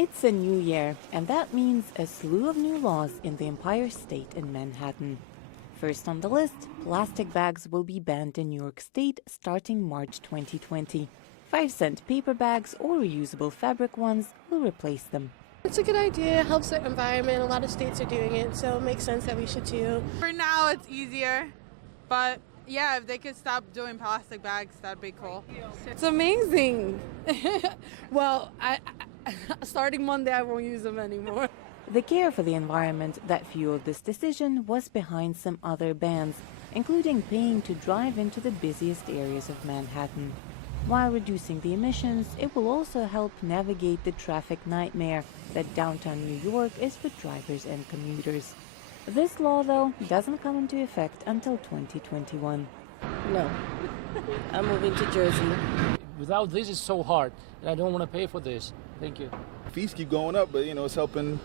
It's a new year, and that means a slew of new laws in the Empire State in Manhattan. First on the list, plastic bags will be banned in New York State starting March 2020. 5-cent paper bags or reusable fabric ones will replace them. It's a good idea. It helps the environment. A lot of states are doing it, so it makes sense that we should too. For now, it's easier, but yeah, if they could stop doing plastic bags, that'd be cool. It's amazing. Well, starting Monday, I won't use them anymore. The care for the environment that fueled this decision was behind some other bans, including paying to drive into the busiest areas of Manhattan. While reducing the emissions, it will also help navigate the traffic nightmare that downtown New York is for drivers and commuters. This law, though, doesn't come into effect until 2021. No. I'm moving to Jersey. Without this, it's so hard, and I don't want to pay for this. Thank you. Fees keep going up, but it's helping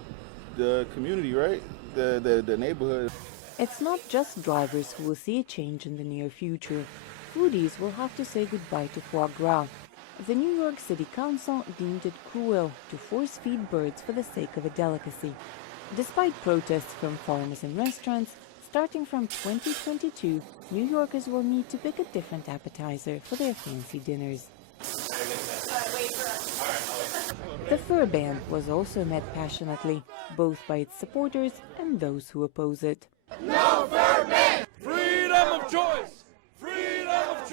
the community, right? The neighborhood. It's not just drivers who will see a change in the near future. Foodies will have to say goodbye to foie gras. The New York City Council deemed it cruel to force-feed birds for the sake of a delicacy. Despite protests from farmers and restaurants, starting from 2022, New Yorkers will need to pick a different appetizer for their fancy dinners. The fur ban was also met passionately, both by its supporters and those who oppose it. No fur ban! Freedom of choice!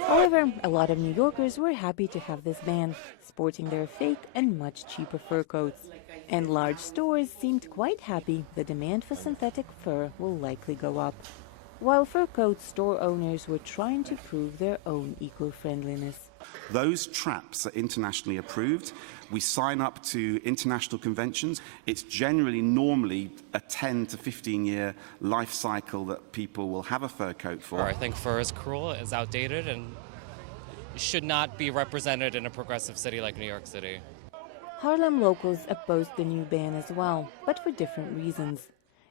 However, a lot of New Yorkers were happy to have this ban, sporting their fake and much cheaper fur coats. And large stores seemed quite happy the demand for synthetic fur will likely go up. While fur coat store owners were trying to prove their own eco-friendliness. Those traps are internationally approved. We sign up to international conventions. It's normally a 10 to 15 year life cycle that people will have a fur coat for. I think fur is cruel, is outdated, and should not be represented in a progressive city like New York City. Harlem locals opposed the new ban as well, but for different reasons.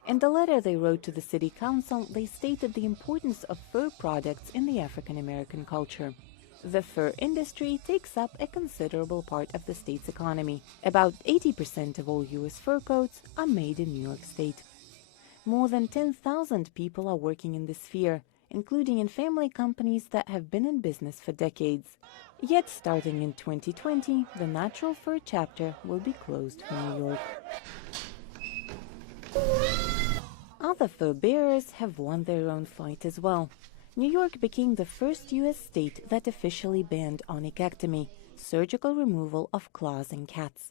In the letter they wrote to the city council, they stated the importance of fur products in the African American culture. The fur industry takes up a considerable part of the state's economy. About 80% of all U.S. fur coats are made in New York State. More than 10,000 people are working in this sphere, including in family companies that have been in business for decades. Yet starting in 2020, the natural fur chapter will be closed for New York. Other fur bearers have won their own fight as well. New York became the first U.S. state that officially banned onychectomy, surgical removal of claws in cats.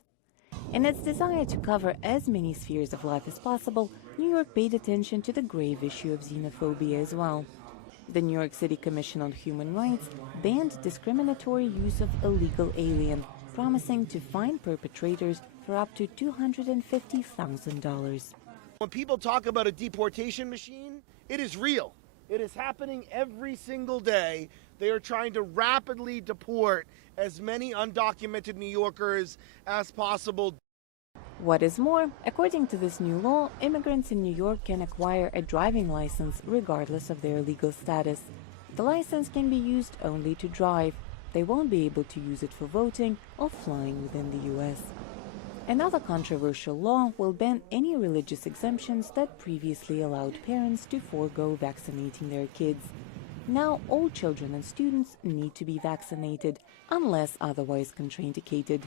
In its desire to cover as many spheres of life as possible, New York paid attention to the grave issue of xenophobia as well. The New York City Commission on Human Rights banned discriminatory use of illegal alien, promising to fine perpetrators for up to $250,000. When people talk about a deportation machine, it is real. It is happening every single day. They are trying to rapidly deport as many undocumented New Yorkers as possible. What is more, according to this new law, immigrants in New York can acquire a driving license regardless of their legal status. The license can be used only to drive. They won't be able to use it for voting or flying within the U.S. Another controversial law will ban any religious exemptions that previously allowed parents to forego vaccinating their kids. Now, all children and students need to be vaccinated, unless otherwise contraindicated.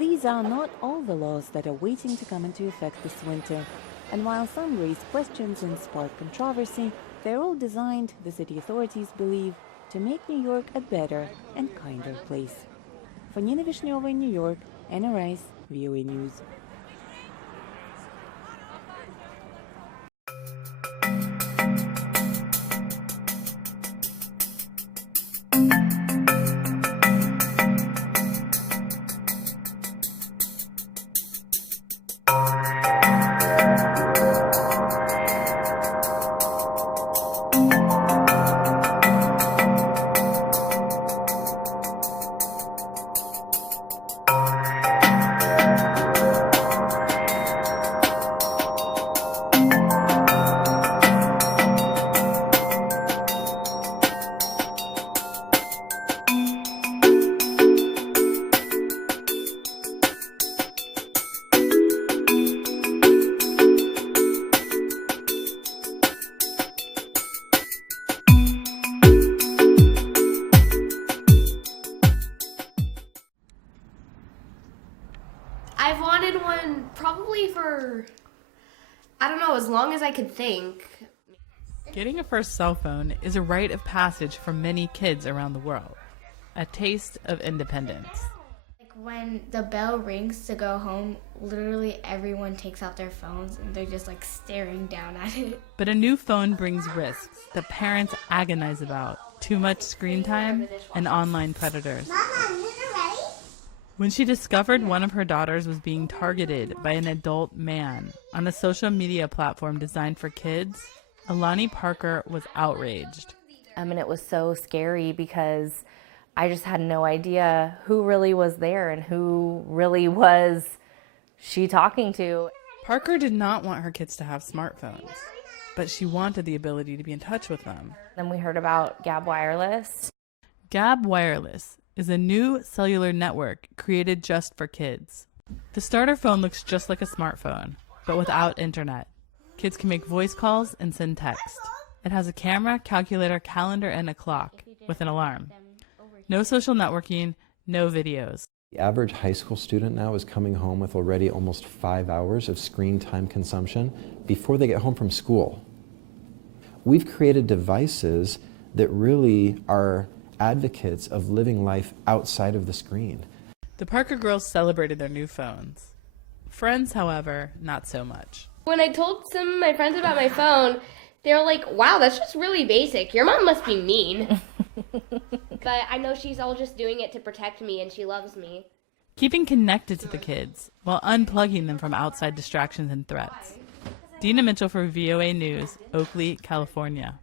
These are not all the laws that are waiting to come into effect this winter. And while some raise questions and spark controversy, they're all designed, the city authorities believe, to make New York a better and kinder place. For Nina Vishneva in New York, Anna Rice, VOA News. for, I don't know, as long as I could think. Getting a first cell phone is a rite of passage for many kids around the world. A taste of independence. Like when the bell rings to go home, literally everyone takes out their phones and they're just like staring down at it. But a new phone brings risks that parents agonize about. Too much screen time and online predators. Mama, dinner ready? When she discovered one of her daughters was being targeted by an adult man on a social media platform designed for kids, Alani Parker was outraged. And it was so scary because I just had no idea who really was there and who really was she talking to. Parker did not want her kids to have smartphones, but she wanted the ability to be in touch with them. Then we heard about GabbWireless. GabbWireless is a new cellular network created just for kids. The starter phone looks just like a smartphone, but without internet. Kids can make voice calls and send text. It has a camera, calculator, calendar, and a clock with an alarm. No social networking, no videos. The average high school student now is coming home with already almost 5 hours of screen time consumption before they get home from school. We've created devices that really are advocates of living life outside of the screen. The Parker girls celebrated their new phones. Friends, however, not so much. When I told some of my friends about my phone, they were like, wow, that's just really basic. Your mom must be mean. But I know she's all just doing it to protect me and she loves me. Keeping connected to the kids while unplugging them from outside distractions and threats. Deana Mitchell for VOA News, Oakley, California.